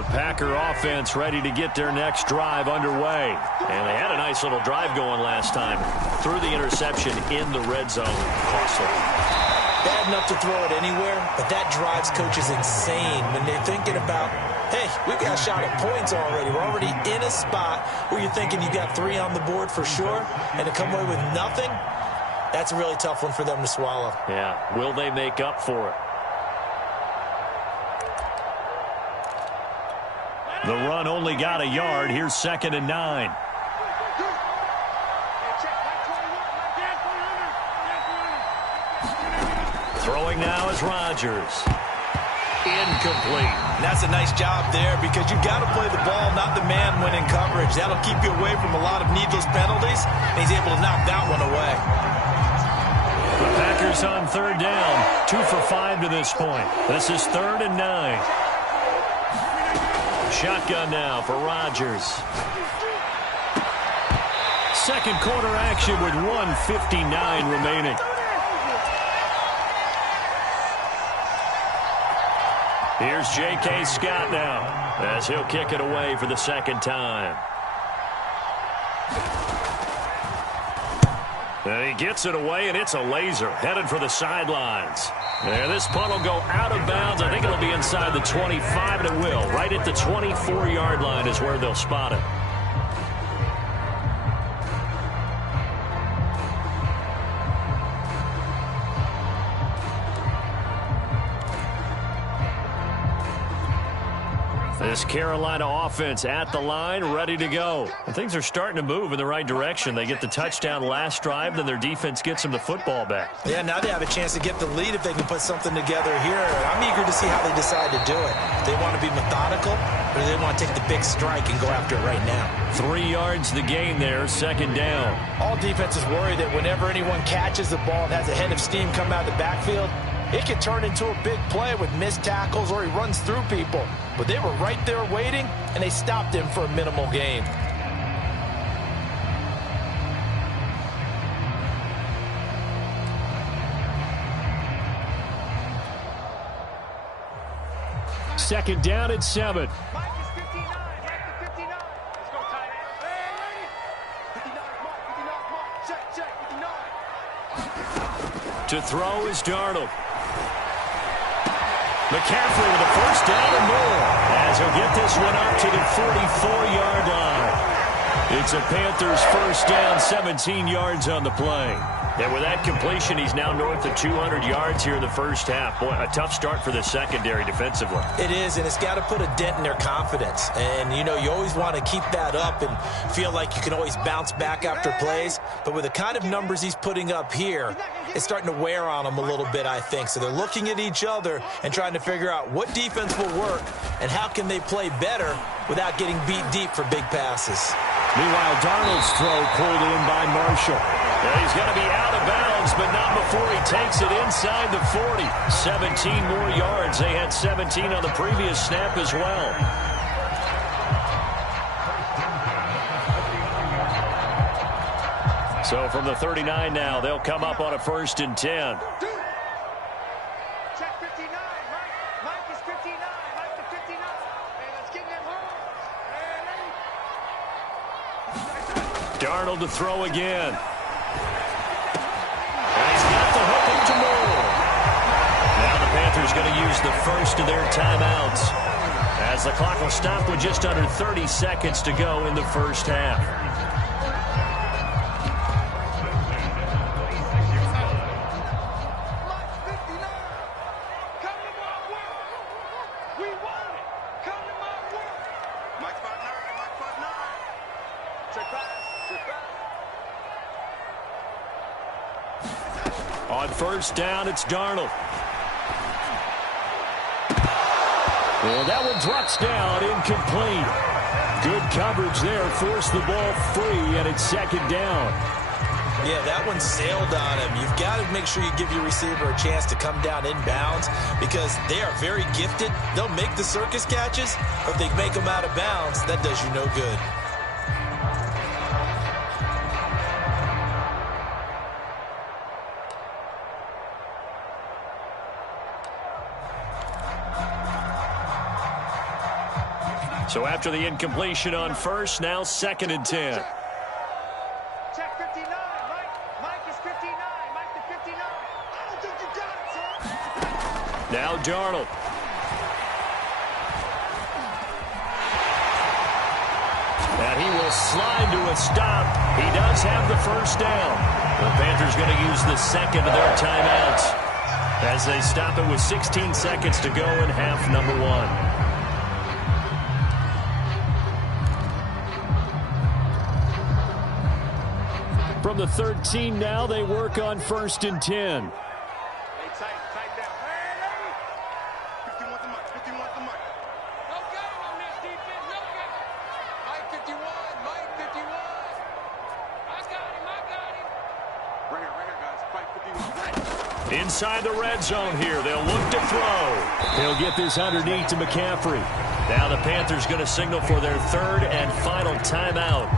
The Packer offense ready to get their next drive underway. And they had a nice little drive going last time. Threw the interception in the red zone. Costly. Bad enough to throw it anywhere, but that drives coaches insane when they're thinking about, hey, we've got a shot at points already. We're already in a spot where you're thinking you got 3 on the board for sure, and to come away with nothing, that's a really tough one for them to swallow. Yeah, will they make up for it? The run only got a yard. Here's 2nd and 9. Throwing now is Rodgers. Incomplete. And that's a nice job there because you've got to play the ball, not the man when in coverage. That'll keep you away from a lot of needless penalties, and he's able to knock that one away. The Packers on 3rd down. 2 for 5 to this point. This is 3rd and 9. Shotgun now for Rodgers. Second quarter action with 1:59 remaining. Here's J.K. Scott now as he'll kick it away for the 2nd time. And he gets it away, and it's a laser headed for the sidelines. And this punt will go out of bounds. I think it'll be inside the 25, and it will. Right at the 24-yard line is where they'll spot it. This Carolina offense at the line, ready to go. And things are starting to move in the right direction. They get the touchdown last drive, then their defense gets them the football back. Yeah, now they have a chance to get the lead if they can put something together here. I'm eager to see how they decide to do it. Do they want to be methodical, or do they want to take the big strike and go after it right now? 3 yards the gain there, 2nd down. All defenses worry that whenever anyone catches the ball and has a head of steam come out of the backfield, it can turn into a big play with missed tackles or he runs through people. But they were right there waiting, and they stopped him for a minimal gain. Second down at 7. To throw is Darnold. McCaffrey with a 1st down and more as he'll get this one up to the 44-yard line. It's a Panthers 1st down, 17 yards on the play. And with that completion, he's now north of 200 yards here in the first half. Boy, a tough start for the secondary defensively. It is, and it's got to put a dent in their confidence. And, you know, you always want to keep that up and feel like you can always bounce back after plays. But with the kind of numbers he's putting up here, it's starting to wear on them a little bit, I think. So they're looking at each other and trying to figure out what defense will work and how can they play better without getting beat deep for big passes. Meanwhile, Darnold's throw pulled in by Marshall. Yeah, he's going to be out of bounds, but not before he takes it inside the 40. 17 more yards. They had 17 on the previous snap as well. So from the 39 now, they'll come up on a 1st and 10. Darnold to throw again. And he's got the hook up to Moore. Now the Panthers going to use the first of their timeouts as the clock will stop with just under 30 seconds to go in the first half. On 1st down, it's Darnold. Well, that one drops down, incomplete. Good coverage there, forced the ball free, and it's 2nd down. Yeah, that one sailed on him. You've got to make sure you give your receiver a chance to come down inbounds because they are very gifted. They'll make the circus catches, but if they make them out of bounds, that does you no good. So after the incompletion on first, now 2nd and 10. Check 59, Mike. Mike is 59. Mike to 59. I don't think you got it, sir. Now Darnold. And he will slide to a stop. He does have the first down. The Panthers going to use the second of their timeouts as they stop it with 16 seconds to go in half number 1. From the 13 now, they work on 1st and 10. Hey, tighten down. Hey, 51 to Mike. 51 to Mike. No game on this defense. No game. Mike 51. Mike 51. I got him. Right here, guys. Mike 51. Inside the red zone here. They'll look to throw. They'll get this underneath to McCaffrey. Now the Panthers going to signal for their 3rd and final timeout,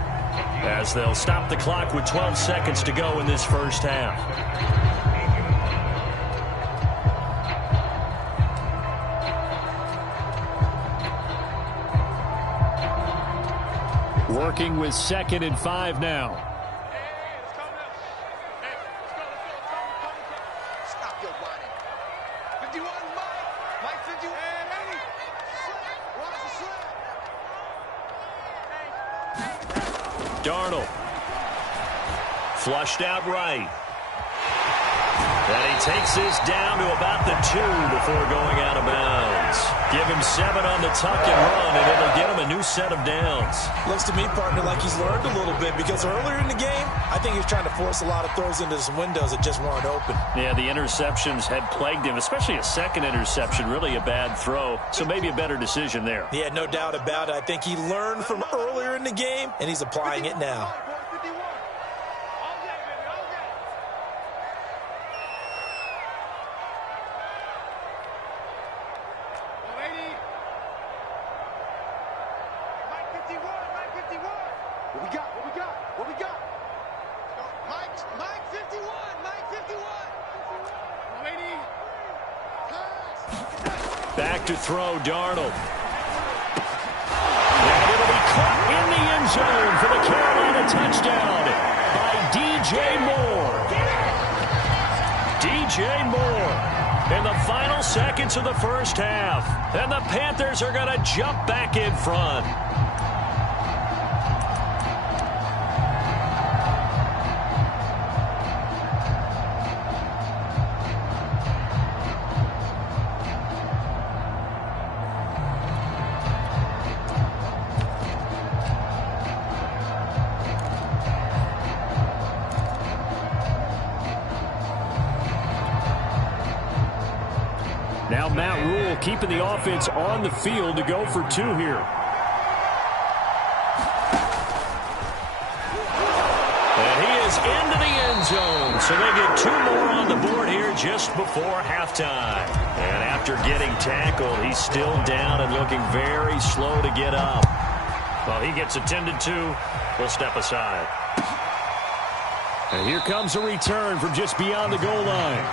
as they'll stop the clock with 12 seconds to go in this first half. Working with 2nd and 5 now. Hey, let's go now. Hey, let's go. Stop your whining. 51, Mike. Mike 51. Hey, ready? Watch the slip. Darnold. Flushed out right. And he takes this down to about the 2 before going out of bounds. Give him 7 on the tuck and run, and it'll get him a new set of downs. Looks to me, partner, like he's learned a little bit, because earlier in the game, I think he was trying to force a lot of throws into some windows that just weren't open. Yeah, the interceptions had plagued him, especially a second interception, really a bad throw. So maybe a better decision there. Yeah, no doubt about it. I think he learned from earlier in the game, and he's applying it now. Back to throw, Darnold. And it'll be caught in the end zone for the Carolina touchdown by DJ Moore. DJ Moore in the final seconds of the first half. And the Panthers are going to jump back in front. Now Matt Rule keeping the offense on the field to go for 2 here. And he is into the end zone. So they get 2 more on the board here just before halftime. And after getting tackled, he's still down and looking very slow to get up. Well, he gets attended to. We'll step aside. And here comes a return from just beyond the goal line.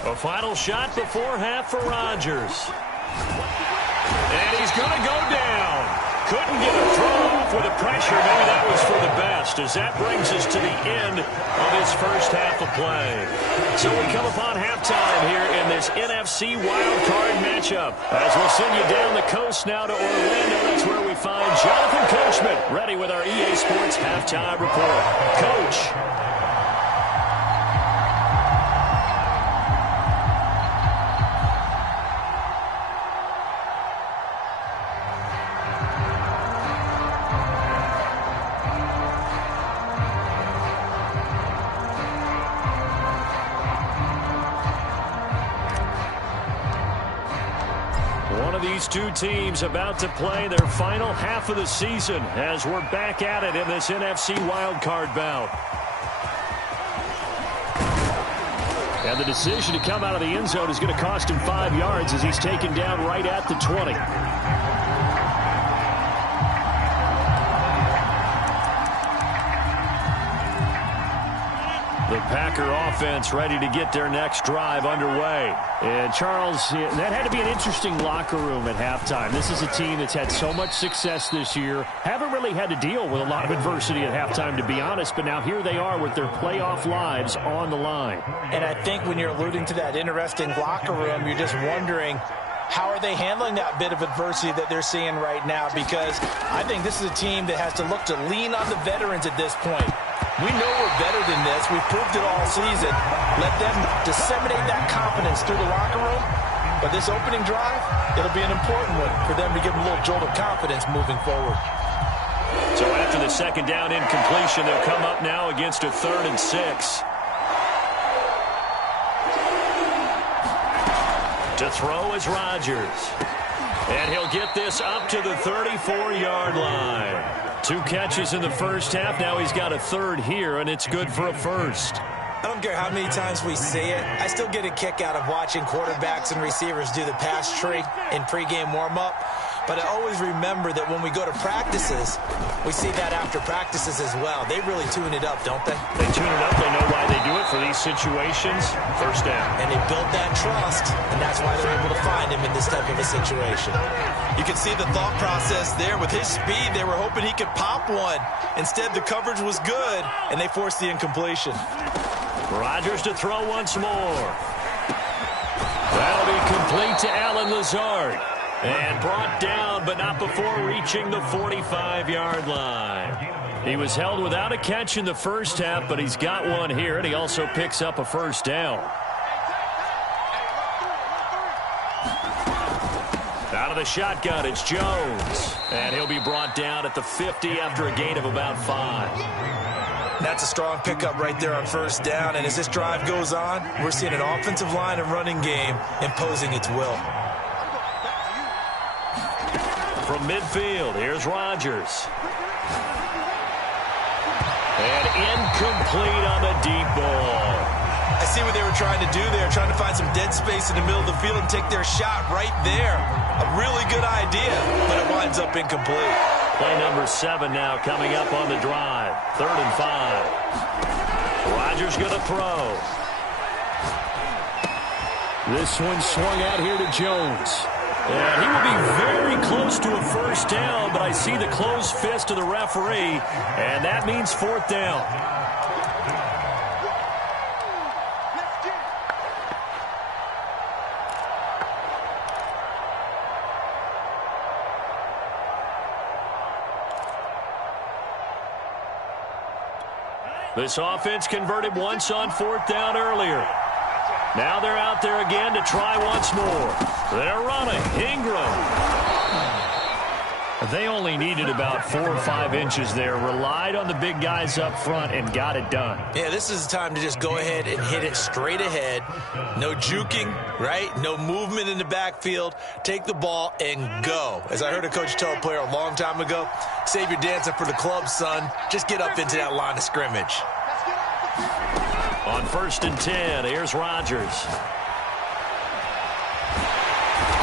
A final shot before half for Rodgers. And he's going to go down. Couldn't get a throw off with the pressure. Maybe that was for the best, as that brings us to the end of his first half of play. So we come upon halftime here in this NFC wildcard matchup, as we'll send you down the coast now to Orlando. That's where we find Jonathan Coachman ready with our EA Sports halftime report. Coach. these two teams about to play their final half of the season as we're back at it in this NFC wildcard bout. And the decision to come out of the end zone is going to cost him 5 yards as he's taken down right at the 20. The Packer offense ready to get their next drive underway. And Charles, that had to be an interesting locker room at halftime. This is a team that's had so much success this year. Haven't really had to deal with a lot of adversity at halftime, to be honest. But now here they are with their playoff lives on the line. And I think when you're alluding to that interesting locker room, you're just wondering, how are they handling that bit of adversity that they're seeing right now? Because I think this is a team that has to look to lean on the veterans at this point. We know we're better than this. We've proved it all season. Let them disseminate that confidence through the locker room. But this opening drive, it'll be an important one for them to give them a little jolt of confidence moving forward. So after the second down incompletion, they'll come up now against a 3rd and 6. To throw is Rodgers. And he'll get this up to the 34-yard line. 2 catches in the first half. Now he's got a 3rd here, and it's good for a 1st. I don't care how many times we say it. I still get a kick out of watching quarterbacks and receivers do the pass tree in pregame warm-up. But I always remember that when we go to practices, we see that after practices as well. They really tune it up, don't they? They tune it up. They know why they do it for these situations. First down. And they build that trust, and that's why they're able to find him in this type of a situation. You can see the thought process there. With his speed, they were hoping he could pop one. Instead, the coverage was good, and they forced the incompletion. Rodgers to throw once more. That'll be complete to Allen Lazard. And brought down, but not before reaching the 45-yard line. He was held without a catch in the first half, but he's got one here, and he also picks up a 1st down. Out of the shotgun, it's Jones. And he'll be brought down at the 50 after a gain of about 5. That's a strong pickup right there on 1st down, and as this drive goes on, we're seeing an offensive line and running game imposing its will. From midfield, here's Rodgers. And incomplete on the deep ball. I see what they were trying to do there, trying to find some dead space in the middle of the field and take their shot right there. A really good idea, but it winds up incomplete. Play number 7 now coming up on the drive. 3rd and 5. Rodgers going to throw. This one swung out here to Jones. And he will be very close to a 1st down, but I see the closed fist of the referee, and that means 4th down. This offense converted once on 4th down earlier. Now they're out there again to try once more. They're running. Ingram. They only needed about 4 or 5 inches there. Relied on the big guys up front and got it done. Yeah, this is the time to just go ahead and hit it straight ahead. No juking, right? No movement in the backfield. Take the ball and go. As I heard a coach tell a player a long time ago, save your dancing for the club, son. Just get up into that line of scrimmage. On 1st and 10, here's Rodgers.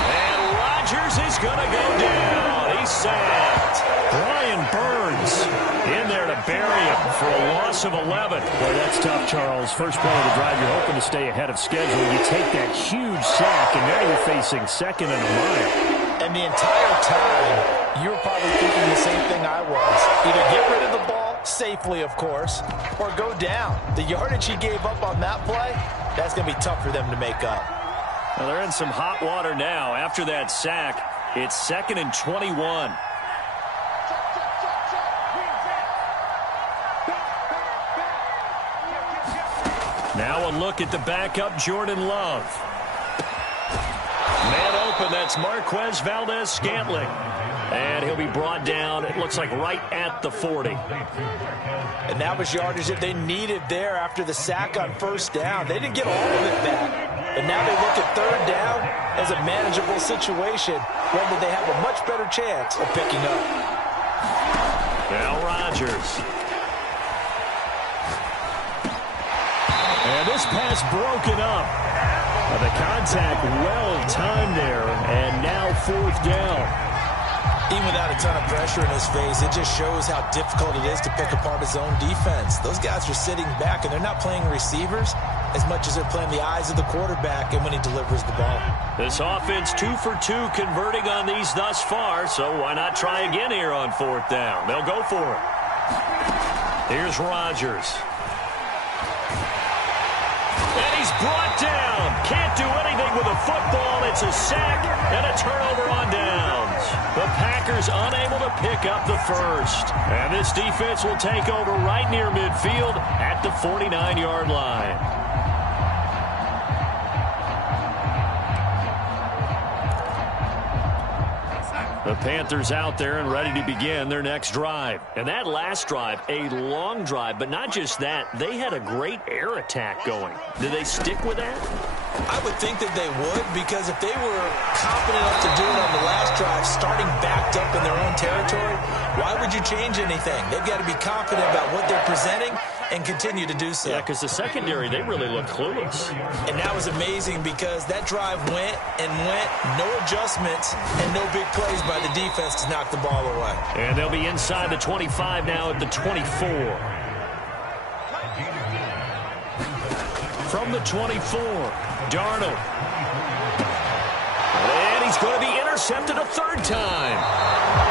And Rodgers is going to go down. He's sacked. Brian Burns in there to bury him for a loss of 11. Boy, that's tough, Charles. First play of the drive, you're hoping to stay ahead of schedule. You take that huge sack, and now you're facing 2nd and a mile. And the entire time, you were probably thinking the same thing I was. Either get rid of the ball, safely, of course, or go down. The yardage he gave up on that play, that's going to be tough for them to make up. Well, they're in some hot water now. After that sack, it's 2nd and 21. Now a look at the backup, Jordan Love. Man open, that's Marquez Valdez-Scantling. And he'll be brought down, it looks like, right at the 40. And that was yardage that they needed there after the sack on first down. They didn't get all of it back. But now they look at third down as a manageable situation, one that they have a much better chance of picking up. Now Rodgers. And this pass broken up. The contact well timed there, and now fourth down. Even without a ton of pressure in his face, it just shows how difficult it is to pick apart his own defense. Those guys are sitting back, and they're not playing receivers as much as they're playing the eyes of the quarterback and when he delivers the ball. This offense 2 for 2 converting on these thus far, so why not try again here on fourth down? They'll go for it. Here's Rodgers. And he's brought down. Can't do anything with a football. It's a sack and a turnover on downs. The Packers unable to pick up the first. And this defense will take over right near midfield at the 49-yard line. The Panthers out there and ready to begin their next drive. And that last drive, a long drive, but not just that. They had a great air attack going. Did they stick with that? I would think that they would, because if they were confident enough to do it on the last drive, starting backed up in their own territory, why would you change anything? They've got to be confident about what they're presenting and continue to do so. Yeah, because the secondary, they really look clueless. And that was amazing because that drive went and went, no adjustments and no big plays by the defense to knock the ball away. And they'll be inside the 25 now at the 24. From the 24, Darnold. And he's going to be intercepted a third time.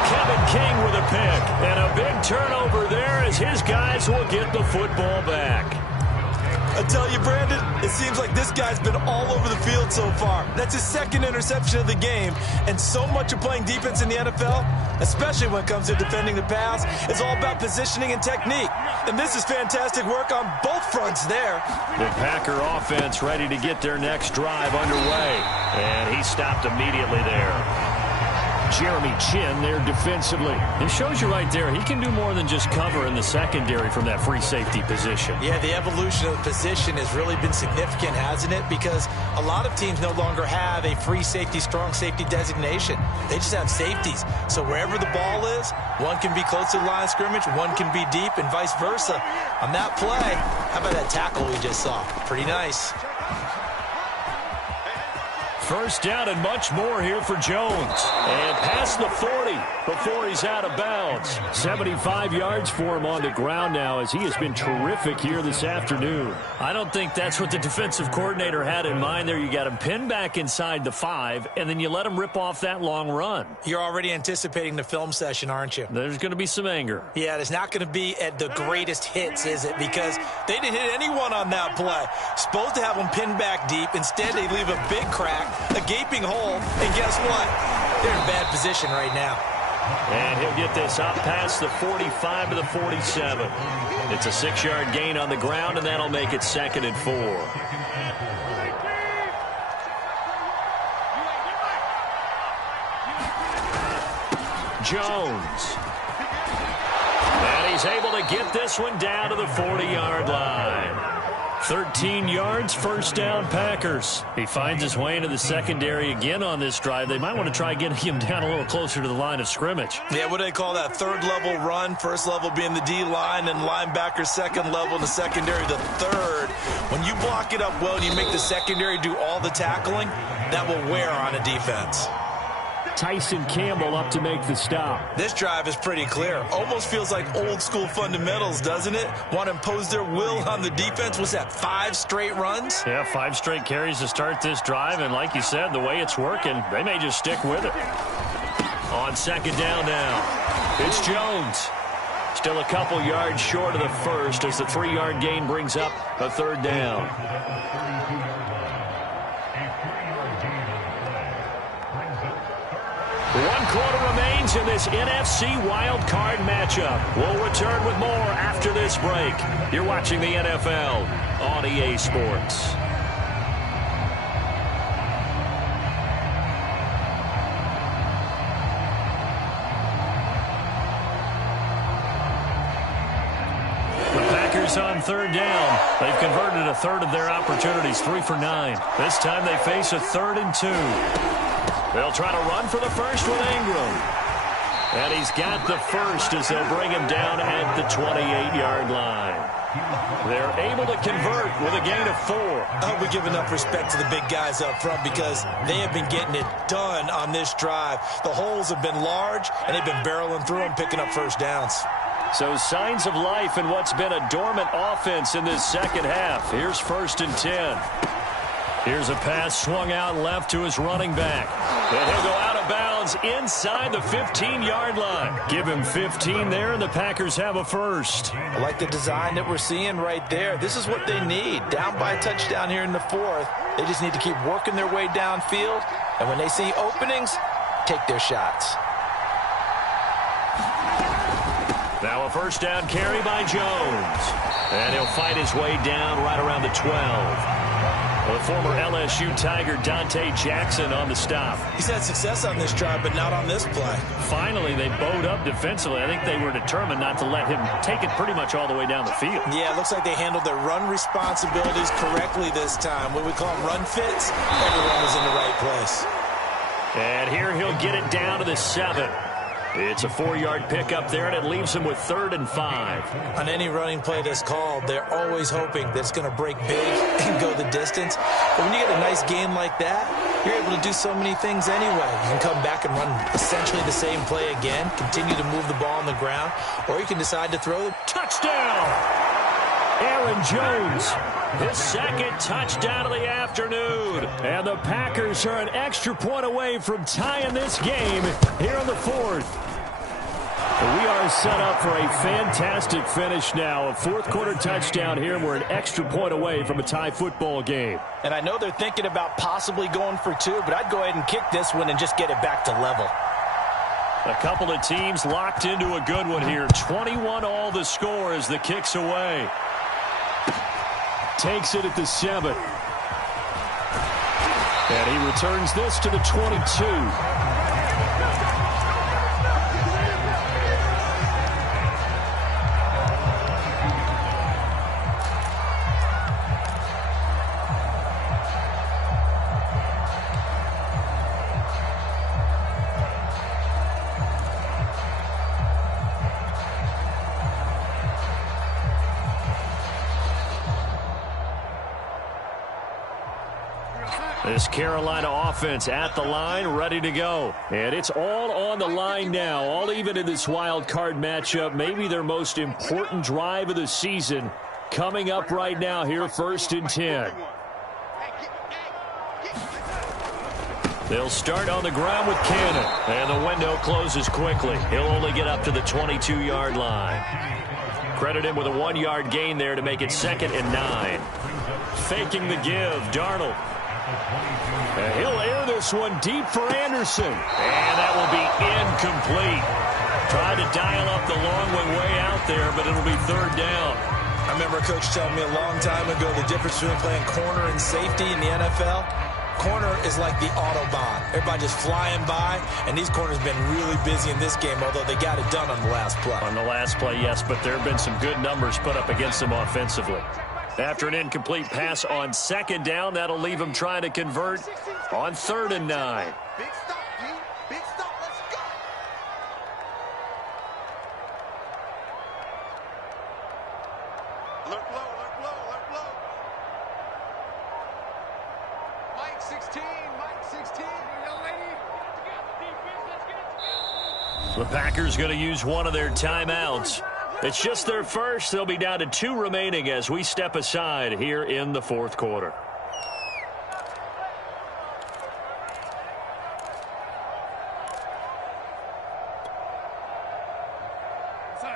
Kevin King with a pick. And a big turnover there as his guys will get the football back. I tell you, Brandon, it seems like this guy's been all over the field so far. That's his second interception of the game. And so much of playing defense in the NFL, especially when it comes to defending the pass, is all about positioning and technique. And this is fantastic work on both fronts there. The Packer offense ready to get their next drive underway. And he stopped immediately there. Jeremy Chin there defensively. It shows you right there, he can do more than just cover in the secondary from that free safety position. Yeah, the evolution of the position has really been significant, hasn't it? Because a lot of teams no longer have a free safety, strong safety designation. They just have safeties. So wherever the ball is, one can be close to the line of scrimmage, one can be deep, and vice versa. On that play, how about that tackle we just saw? Pretty nice. First down and much more here for Jones. And past the 40 before he's out of bounds. 75 yards for him on the ground now as he has been terrific here this afternoon. I don't think that's what the defensive coordinator had in mind there. You got him pinned back inside the 5, and then you let him rip off that long run. You're already anticipating the film session, aren't you? There's going to be some anger. Yeah, it's not going to be at the greatest hits, is it? Because they didn't hit anyone on that play. Supposed to have them pinned back deep. Instead, they leave a big crack, a gaping hole, and guess what? They're in bad position right now. And he'll get this up past the 45 to the 47. It's a 6-yard gain on the ground, and that'll make it 2nd and 4. Jones. And he's able to get this one down to the 40-yard line. 13 yards, first down, Packers. He finds his way into the secondary again on this drive. They might want to try getting him down a little closer to the line of scrimmage. Yeah, what do they call that? Third level run. First level being the D-line, and linebacker second level, and the secondary the third. When you block it up well and you make the secondary do all the tackling, that will wear on a defense. Tyson Campbell up to make the stop. This drive is pretty clear. Almost feels like old school fundamentals, doesn't it? Want to impose their will on the defense. What's that, 5 straight runs? Yeah, 5 straight carries to start this drive, and like you said, the way it's working, they may just stick with it. On 2nd down now, it's Jones. Still a couple yards short of the first as the 3-yard gain brings up a 3rd down. 1 quarter remains in this NFC wildcard matchup. We'll return with more after this break. You're watching the NFL on EA Sports. success on third down. They've converted a third of their opportunities, 3 for 9. This time they face a 3rd and 2. They'll try to run for the first with Ingram. And he's got the first as they'll bring him down at the 28-yard line. They're able to convert with a gain of 4. I hope we give enough respect to the big guys up front because they have been getting it done on this drive. The holes have been large, and they've been barreling through them, picking up first downs. So signs of life in what's been a dormant offense in this second half. Here's 1st and 10. Here's a pass swung out left to his running back. And he'll go out of bounds inside the 15-yard line. Give him 15 there, and the Packers have a first. I like the design that we're seeing right there. This is what they need. Down by a touchdown here in the 4th. They just need to keep working their way downfield. And when they see openings, take their shots. Now a first down carry by Jones. And he'll fight his way down right around the 12. The former LSU Tiger Dante Jackson on the stop. He's had success on this drive, but not on this play. Finally, they bowed up defensively. I think they were determined not to let him take it pretty much all the way down the field. Yeah, it looks like they handled their run responsibilities correctly this time. What we call run fits, everyone was in the right place. And here he'll get it down to the 7. It's a 4-yard pickup there, and it leaves him with 3rd and 5. On any running play that's called, they're always hoping that it's going to break big and go the distance. But when you get a nice game like that, you're able to do so many things anyway. You can come back and run essentially the same play again, continue to move the ball on the ground, or you can decide to throw the touchdown. Aaron Jones, his 2nd touchdown of the afternoon. And the Packers are an extra point away from tying this game here in the 4th. We are set up for a fantastic finish now. A 4th-quarter touchdown here, and we're an extra point away from a tie football game. And I know they're thinking about possibly going for 2, but I'd go ahead and kick this one and just get it back to level. A couple of teams locked into a good one here. 21 all the score as the kick's away. Takes it at the 7. And he returns this to the 22. This Carolina offense at the line, ready to go. And it's all on the line now, all even in this wild card matchup. Maybe their most important drive of the season coming up right now here, 1st and 10. They'll start on the ground with Cannon. And the window closes quickly. He'll only get up to the 22-yard line. Credit him with a 1-yard gain there to make it 2nd and 9. Faking the give, Darnold. And he'll air this one deep for Anderson. And that will be incomplete. Tried to dial up the long way out there, but it'll be 3rd down. I remember a coach telling me a long time ago the difference between playing corner and safety in the NFL. Corner is like the Autobahn. Everybody just flying by, and these corners have been really busy in this game, although they got it done on the last play. On the last play, yes, but there have been some good numbers put up against them offensively. After an incomplete pass on 2nd down, that'll leave him trying to convert on 3rd and 9. Big stop, G. Big stop. Let's go. Alert blow, alert blow, alert blow. Mike 16, Mike 16. Young lady. Let's get it together. The Packers going to use one of their timeouts. It's just their first. They'll be down to 2 remaining as we step aside here in the 4th quarter.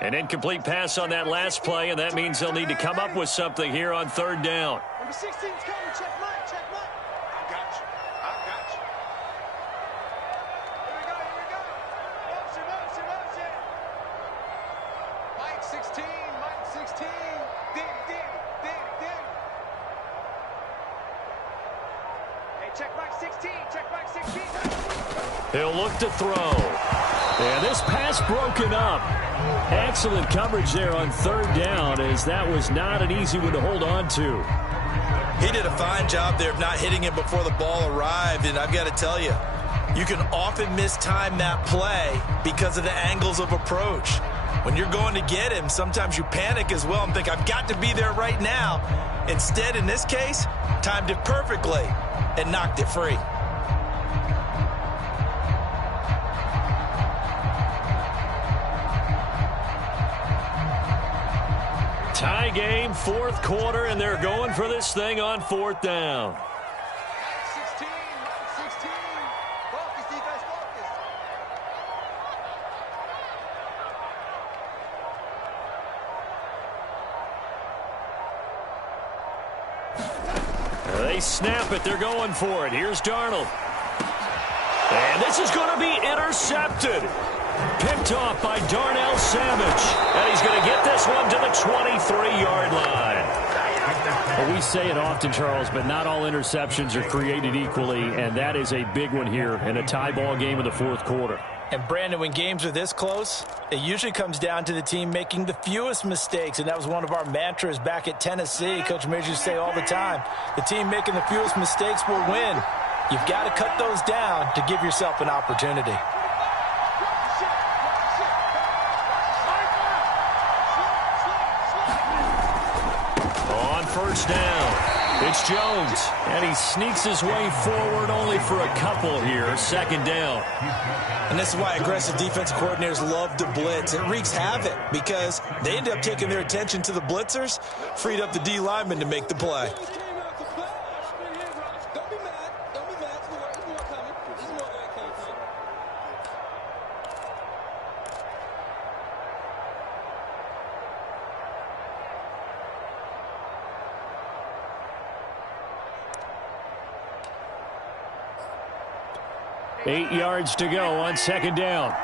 An incomplete pass on that last play, and that means they'll need to come up with something here on 3rd down. Number 16's coming. Check Mike, check Mike. I got you. I got you. Here we go, here we go. Motion, motion, motion. Mike 16, Mike 16. Dig, dig, dig, dig. Hey, check Mike 16, check Mike 16. He'll look to throw. And this pass broken up. Excellent coverage there on third down, as that was not an easy one to hold on to. He did a fine job there of not hitting him before the ball arrived, and I've got to tell you, you can often mistime that play because of the angles of approach. When you're going to get him, sometimes you panic as well and think, I've got to be there right now. Instead, in this case, timed it perfectly and knocked it free. Tie game, fourth quarter, and they're going for this thing on fourth down. 16, 16. Focus, defense, focus. They snap it. They're going for it. Here's Darnold. And this is going to be intercepted. Picked off by Darnell Savage. And he's going to get this one to the 23-yard line. Well, we say it often, Charles, but not all interceptions are created equally, and that is a big one here in a tie ball game in the fourth quarter. And, Brandon, when games are this close, it usually comes down to the team making the fewest mistakes, and that was one of our mantras back at Tennessee. Coach Mears used to say all the time, the team making the fewest mistakes will win. You've got to cut those down to give yourself an opportunity. On first down, it's Jones, and he sneaks his way forward only for a couple here, second down. And this is why aggressive defense coordinators love to blitz. It wreaks havoc because they end up taking their attention to the blitzers, freed up the D lineman to make the play. Eight yards to go on second down.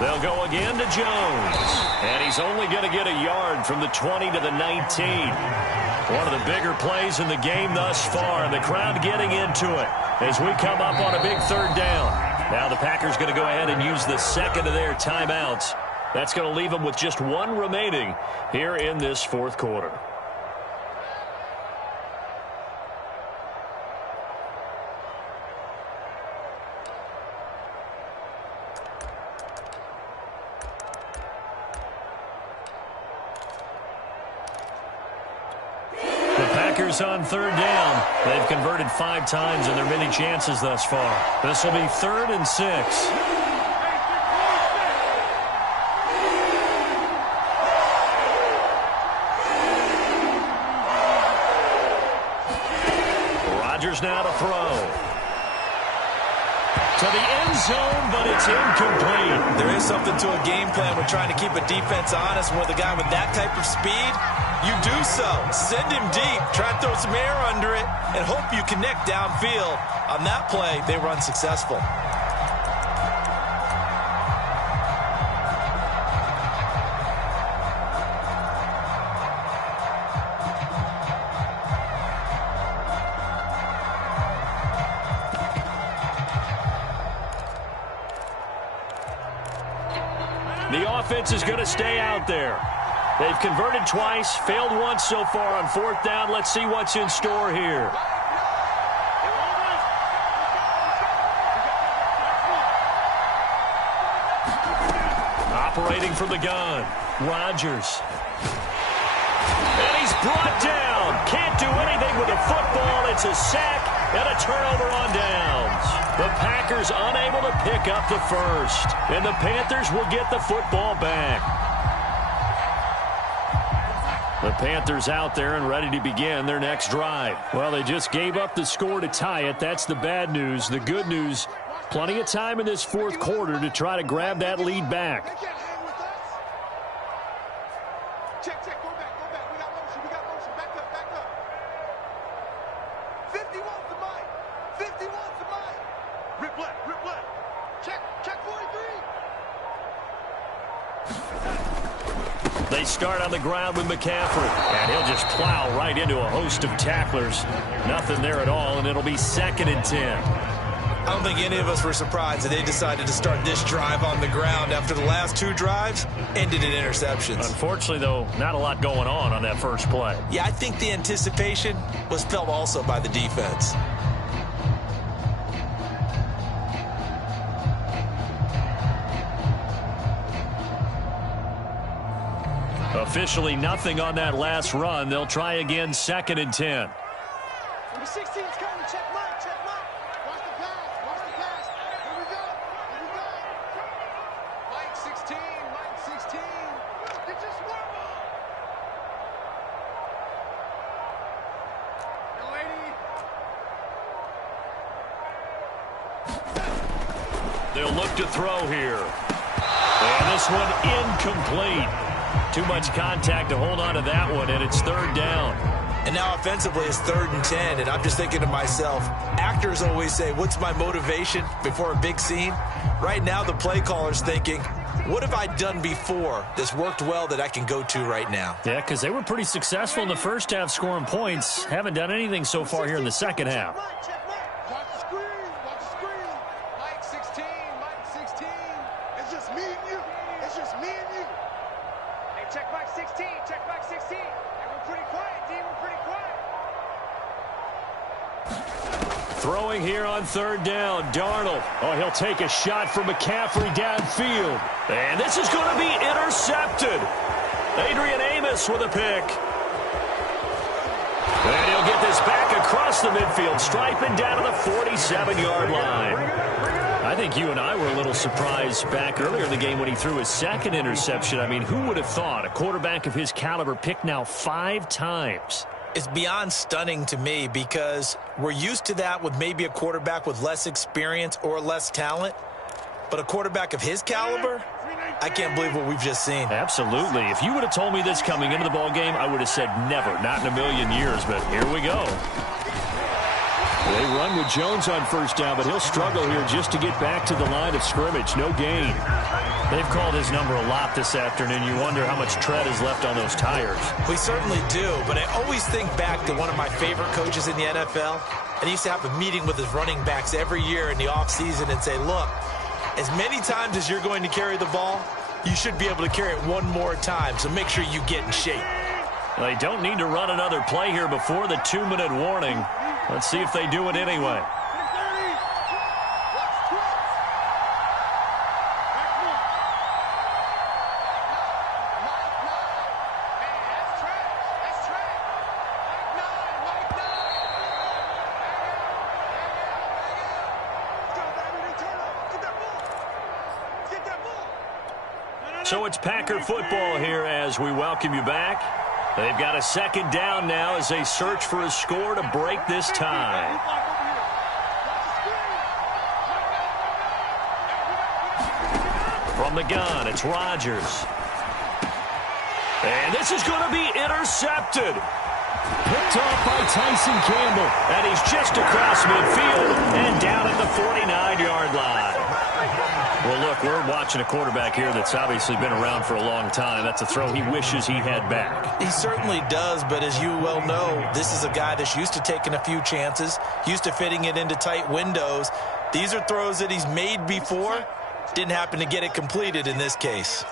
They'll go again to Jones. And he's only going to get a yard from the 20 to the 19. One of the bigger plays in the game thus far. And the crowd getting into it as we come up on a big third down. Now the Packers going to go ahead and use the second of their timeouts. That's going to leave them with just one remaining here in this fourth quarter. The Packers on third down. They've converted 5 times in their many chances thus far. This will be 3rd and 6. Now to throw to the end zone, but it's incomplete. There is something to a game plan with trying to keep a defense honest. With a guy with that type of speed, you do so. Send him deep, try and throw some air under it, and hope you connect downfield. On that play, they were unsuccessful. The offense is going to stay out there. They've converted twice, failed once so far on fourth down. Let's see what's in store here. Operating from the gun, Rodgers. And he's brought down. Can't do anything with the football. It's a sack and a turnover on downs. The Packers unable to pick up the first. And the Panthers will get the football back. The Panthers out there and ready to begin their next drive. Well, they just gave up the score to tie it. That's the bad news. The good news, plenty of time in this fourth quarter to try to grab that lead back. Check, check, go back. We got motion. Back up. 50 wants the mic. Rip left. Check 43. They start on the ground with McCaffrey, and he'll just plow right into a host of tacklers. Nothing there at all, and it'll be 2nd and 10. I don't think any of us were surprised that they decided to start this drive on the ground after the last 2 drives ended in interceptions. Unfortunately, though, not a lot going on that first play. Yeah, I think the anticipation was felt also by the defense. Officially nothing on that last run. They'll try again, 2nd and 10. Number 16's coming. Check mark, check mark. Watch the pass, watch the pass. Here we go, here we go. Mike 16, Mike 16. Get your swarm on. Yo, lady. They'll look to throw here. And this one incomplete. Too much contact to hold on to that one, and it's 3rd down. And now offensively it's 3rd and 10, and I'm just thinking to myself, actors always say, what's my motivation before a big scene? Right now the play caller's thinking, what have I done before that's worked well that I can go to right now? Yeah, because they were pretty successful in the first half scoring points. Haven't done anything so far here in the second half. Watch the screen, watch the screen. Mike 16, Mike 16. It's just me and you. It's just me and you. Hey, check Mike 16, check Mike 16. Hey, we're pretty quiet, D, we're pretty quiet. Throwing here on 3rd down, Darnold. Oh, he'll take a shot from McCaffrey downfield. And this is going to be intercepted. Adrian Amos with a pick. And he'll get this back across the midfield, striping down to the 47-yard line. I think you and I were a little surprised back earlier in the game when he threw his 2nd interception. I mean, who would have thought a quarterback of his caliber picked now 5 times? It's beyond stunning to me because we're used to that with maybe a quarterback with less experience or less talent. But a quarterback of his caliber, I can't believe what we've just seen. Absolutely. If you would have told me this coming into the ball game, I would have said never, not in a million years. But here we go. They run with Jones on 1st down, but he'll struggle here just to get back to the line of scrimmage. No gain. They've called his number a lot this afternoon. You wonder how much tread is left on those tires. We certainly do, but I always think back to one of my favorite coaches in the NFL. And he used to have a meeting with his running backs every year in the offseason and say, look, as many times as you're going to carry the ball, you should be able to carry it one more time, so make sure you get in shape. They don't need to run another play here before the 2-minute warning. Let's see if they do it anyway. So it's Packer football here as we welcome you back. They've got a 2nd down now as they search for a score to break this tie. From the gun, it's Rodgers. And this is going to be intercepted. Picked off by Tyson Campbell. And he's just across midfield and down at the 49-yard line. Well, look, we're watching a quarterback here that's obviously been around for a long time. That's a throw he wishes he had back. He certainly does, but as you well know, this is a guy that's used to taking a few chances, used to fitting it into tight windows. These are throws that he's made before. Didn't happen to get it completed in this case.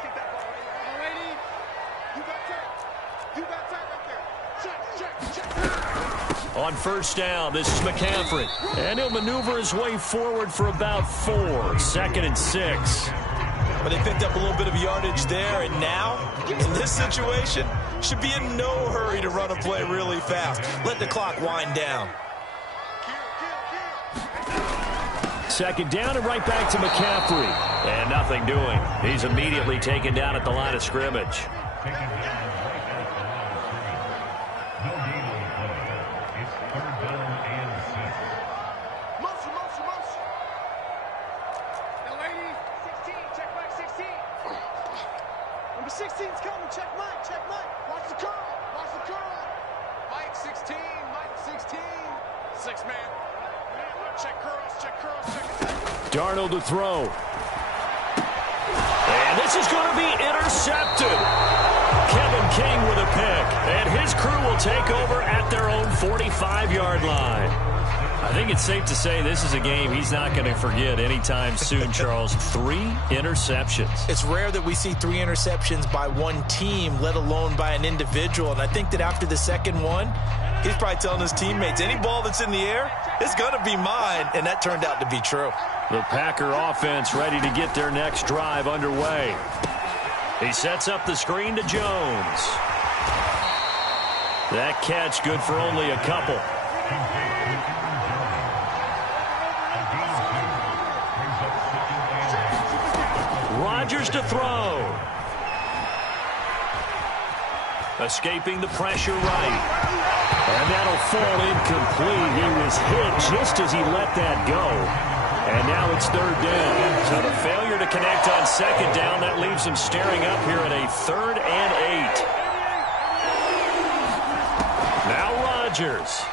On 1st down, this is McCaffrey. And he'll maneuver his way forward for about 4. 2nd and 6. But they picked up a little bit of yardage there, and now, in this situation, should be in no hurry to run a play really fast. Let the clock wind down. 2nd down and right back to McCaffrey. And nothing doing. He's immediately taken down at the line of scrimmage. Number 16's coming. Check Mike. Check Mike. Watch the curl. Watch the curl. Mike 16. Mike 16. 6-man. Check curls. Check curls. Check it. Darnold to throw. And this is going to be intercepted. Kevin King with a pick. And his crew will take over at their own 45-yard line. I think it's safe to say this is a game he's not going to forget anytime soon, Charles. 3 interceptions. It's rare that we see 3 interceptions by one team, let alone by an individual. And I think that after the second one, he's probably telling his teammates, any ball that's in the air, it's going to be mine. And that turned out to be true. The Packer offense ready to get their next drive underway. He sets up the screen to Jones. That catch good for only a couple. Rodgers to throw. Escaping the pressure right. And that'll fall incomplete. He was hit just as he let that go. And now it's 3rd down. So the failure to connect on 2nd down, that leaves him staring up here at a 3rd and 8. Now Rodgers.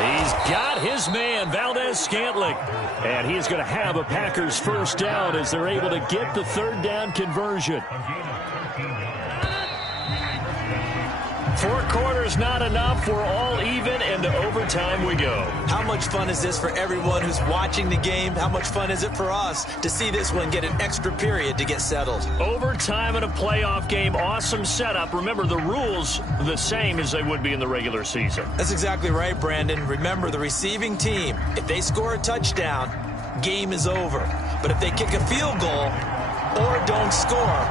He's got his man, Valdez-Scantling. And he's going to have a Packers first down as they're able to get the 3rd down conversion. 4 quarters not enough. We're all even, and to overtime we go. How much fun is this for everyone who's watching the game? How much fun is it for us to see this one get an extra period to get settled? Overtime in a playoff game, awesome setup. Remember, the rules the same as they would be in the regular season. That's exactly right, Brandon. Remember, the receiving team, if they score a touchdown, game is over. But if they kick a field goal or don't score,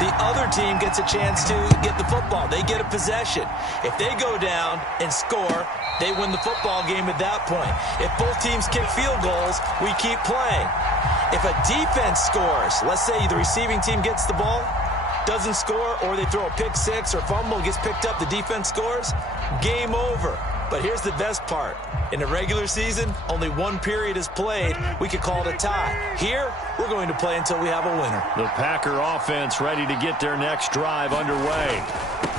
the other team gets a chance to get the football. They get a possession. If they go down and score, they win the football game at that point. If both teams kick field goals, we keep playing. If a defense scores, let's say the receiving team gets the ball, doesn't score, or they throw a pick six or fumble, gets picked up, the defense scores, game over. But here's the best part. In the regular season, only 1 period is played. We could call it a tie. Here, we're going to play until we have a winner. The Packer offense ready to get their next drive underway.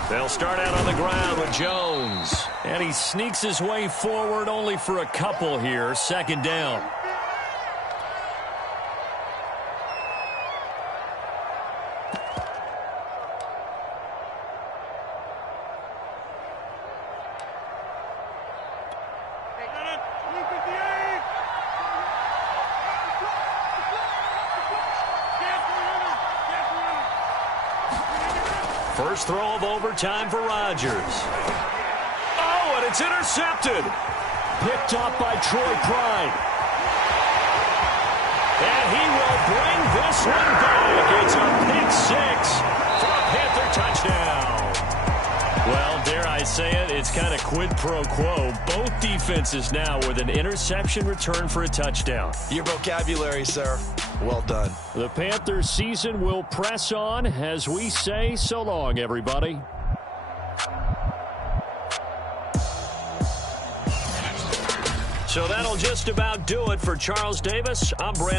They'll start out on the ground with Jones. And he sneaks his way forward only for a couple here. 2nd down. First throw of overtime for Rodgers. Oh, and it's intercepted. Picked up by Troy Pride. And he will bring this one back. It's a pick 6 for a Panther touchdown. Well, dare I say it, it's kind of quid pro quo. Both defenses now with an interception return for a touchdown. Your vocabulary, sir. Well done. The Panthers season will press on as we say so long, everybody. So that'll just about do it for Charles Davis. I'm Brandon.